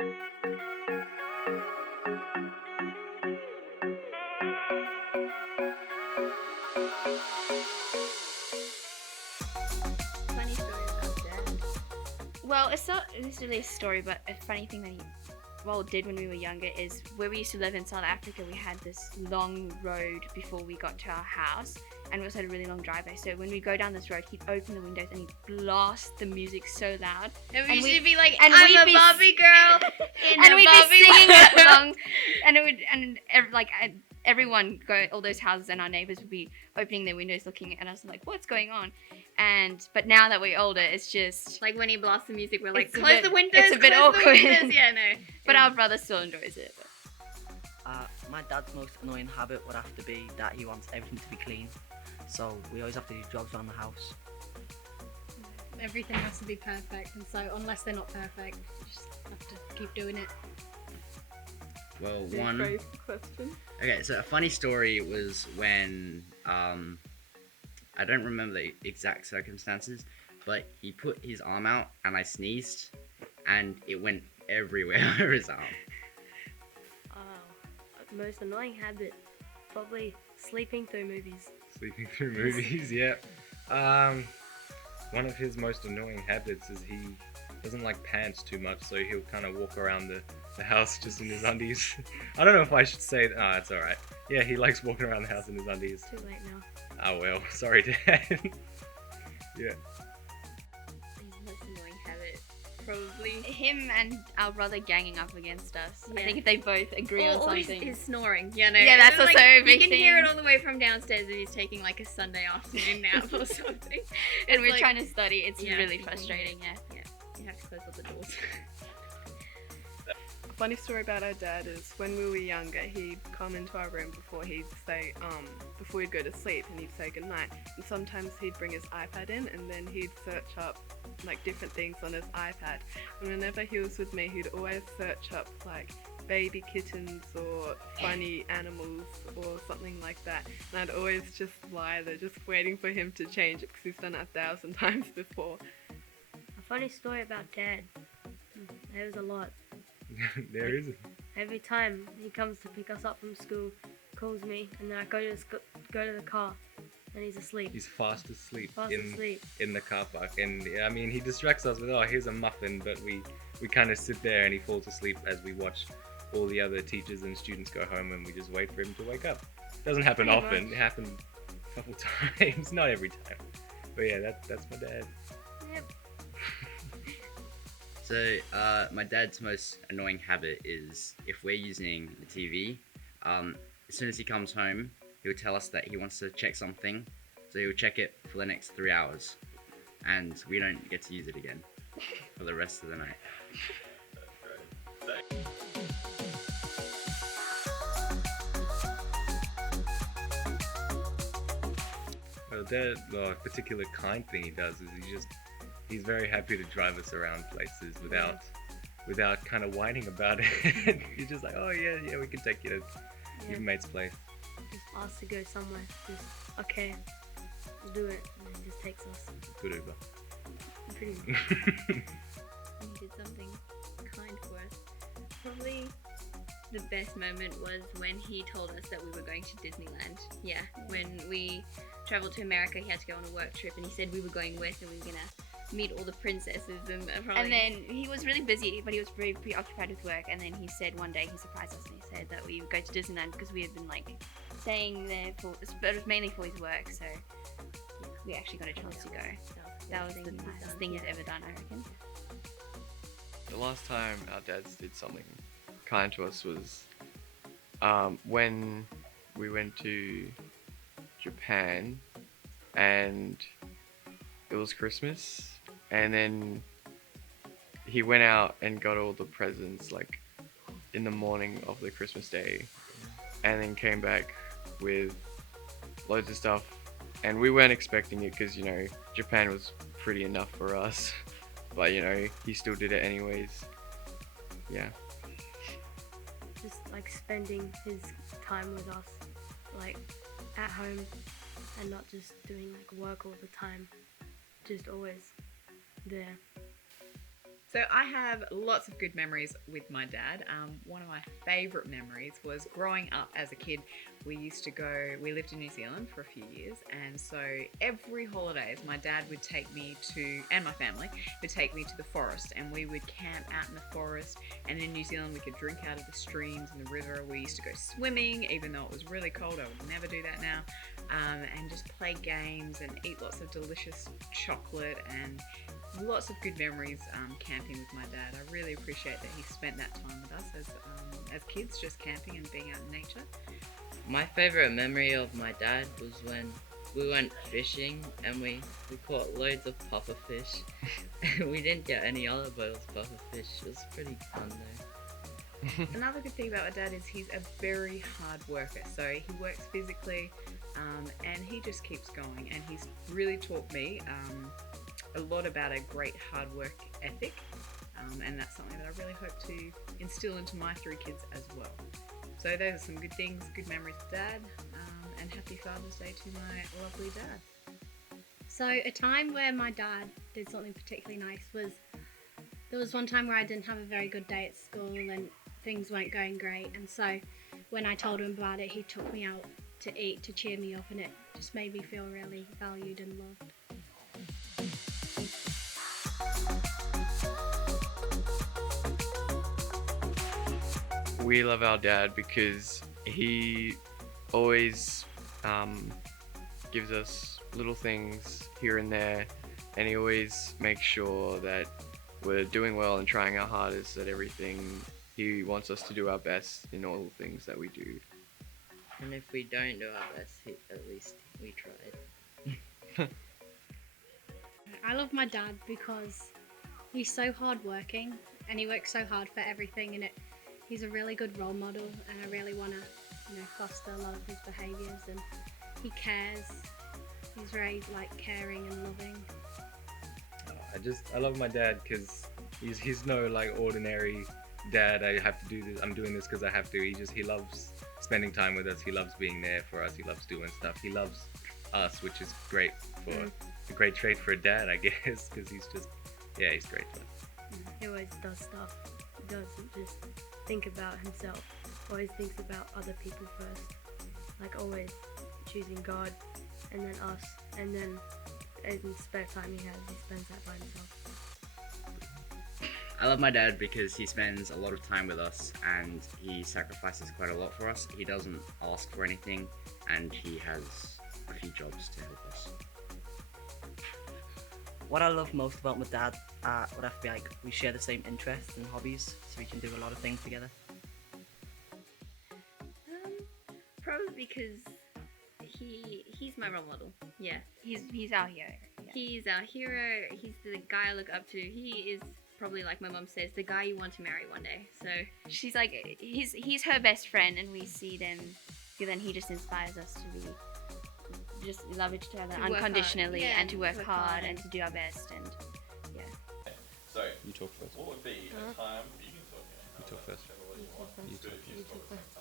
Funny story about Dad. Well, it's not necessarily a story, but a funny thing that he did when we were younger is where we used to live in South Africa, we had this long road before we got to our house, and we also had a really long driveway. So when we go down this road, he'd open the windows and he'd blast the music so loud. And we used to be like, and I'm we'd a be Barbie girl in and a we'd Barbie be singing land. it along, and it would everyone go, all those houses and our neighbors would be opening their windows looking at us like, what's going on? But now that we're older, it's just Like when he blasts the music, we're like, It's a close bit- the windows. it's a bit close the awkward. windows." Yeah, no. but our brother still enjoys it. My dad's most annoying habit would have to be that he wants everything to be clean. So we always have to do jobs around the house. Everything has to be perfect, and so unless they're not perfect, you just have to keep doing it. Well, Rephrase the question. Okay, so a funny story was when I don't remember the exact circumstances, but he put his arm out and I sneezed, and it went everywhere over his arm. Most annoying habit, probably sleeping through movies. Sleeping through movies, yeah. One of his most annoying habits is he doesn't like pants too much, so he'll kind of walk around the house just in his undies. I don't know if I should say that. Oh, it's alright. Yeah, he likes walking around the house in his undies. Too late now. Oh well, sorry, Dad. Yeah. His most annoying habit, probably. Him and our brother ganging up against us. Yeah. I think if they both agree on Or something. his snoring. Yeah, no. Yeah, that's like, also a big You can hear thing. it all the way from downstairs if he's taking like a Sunday afternoon nap or something. and we're like- trying to study. It's Yeah, really you can- frustrating, yeah. You have to close all the doors. A funny story about our dad is when we were younger, he'd come into our room before he'd say, before he'd go to sleep, and he'd say goodnight. And sometimes he'd bring his iPad in, and then he'd search up like different things on his iPad. And whenever he was with me, he'd always search up like baby kittens or funny animals or something like that. And I'd always just lie there, just waiting for him to change it because he's done it 1,000 times before. A funny story about Dad. There was a lot. There is. Every time he comes to pick us up from school, calls me, and then I go to the car, and he's asleep. He's fast asleep Fast asleep. in the car park, and I mean he distracts us with, oh, here's a muffin, but we kind of sit there and he falls asleep as we watch all the other teachers and students go home, and we just wait for him to wake up. Doesn't happen Pretty often. much. It happened a couple times, not every time. But yeah, that's my dad. Yep. So, my dad's most annoying habit is if we're using the TV, as soon as he comes home, he'll tell us that he wants to check something, so he'll check it for the next 3 hours, and we don't get to use it again for the rest of the night. Well, Dad, the particular kind thing he does is he's very happy to drive us around places without kind of whining about it. He's just like, oh yeah, we can take you to your mate's place. Just asked to go somewhere. Just, okay, we'll do it. And he just takes us. Good Uber. Pretty much. He did something kind for us. Probably the best moment was when he told us that we were going to Disneyland. Yeah, when we traveled to America, he had to go on a work trip, and he said we were going with, and we were gonna meet all the princesses and probably. And then he was really busy, but he was very preoccupied with work. And then he said one day, he surprised us and he said that we would go to Disneyland because we had been like staying there but it was mainly for his work. So we actually got a chance to go. That was the nicest thing he's ever done, I reckon. The last time our dads did something kind to us was when we went to Japan and it was Christmas, and then he went out and got all the presents like in the morning of the Christmas day, and then came back with loads of stuff, and we weren't expecting it because, you know, Japan was pretty enough for us, but you know, he still did it anyways. Yeah. Just like spending his time with us, like at home, and not just doing like work all the time. Just always there. So I have lots of good memories with my dad. One of my favourite memories was growing up as a kid. We lived in New Zealand for a few years, and so every holidays my dad would take me to, and my family would take me to the forest, and we would camp out in the forest. And in New Zealand we could drink out of the streams and the river. We used to go swimming, even though it was really cold. I would never do that now. And just play games and eat lots of delicious chocolate, and lots of good memories camping with my dad. I really appreciate that he spent that time with us as kids, just camping and being out in nature. My favourite memory of my dad was when we went fishing and we caught loads of puffer fish. We didn't get any other boils puffer fish. It was pretty fun though. Another good thing about my dad is he's a very hard worker. So he works physically and he just keeps going, and he's really taught me a lot about a great hard work ethic, and that's something that I really hope to instill into my 3 kids as well. So those are some good things, good memories of Dad, and happy Father's Day to my lovely dad. So a time where my dad did something particularly nice was, there was one time where I didn't have a very good day at school and things weren't going great, and so when I told him about it, he took me out to eat to cheer me up, and it just made me feel really valued and loved. We love our dad because he always gives us little things here and there, and he always makes sure that we're doing well and trying our hardest at everything. He wants us to do our best in all the things that we do. And if we don't do our best, at least we tried. I love my dad because he's so hardworking and he works so hard for everything, and he's a really good role model, and I really want to, foster a lot of his behaviours, and he cares. He's very caring and loving. I love my dad because he's no ordinary dad. I have to do this. I'm doing this because I have to. He loves spending time with us. He loves being there for us. He loves doing stuff. He loves us, which is great a great trait for a dad, I guess, because he's great to us. He always does stuff. He doesn't just think about himself. Always thinks about other people first. Always choosing God and then us, and then in the spare time he has, he spends that by himself. I love my dad because he spends a lot of time with us and he sacrifices quite a lot for us. He doesn't ask for anything, and he has a few jobs to help us. What I love most about my dad would have to be we share the same interests and hobbies, so we can do a lot of things together. Probably because he's my role model. Yeah. He's our hero. Yeah. He's our hero. He's the guy I look up to. He is probably, like my mum says, the guy you want to marry one day. So She's he's her best friend, and we see them together, and he just inspires us to be just love each other To work hard. unconditionally, Yeah, and to work work hard hard and to do our best, and So, You talk first. what would be a time you can talk? You talk first. You talk first.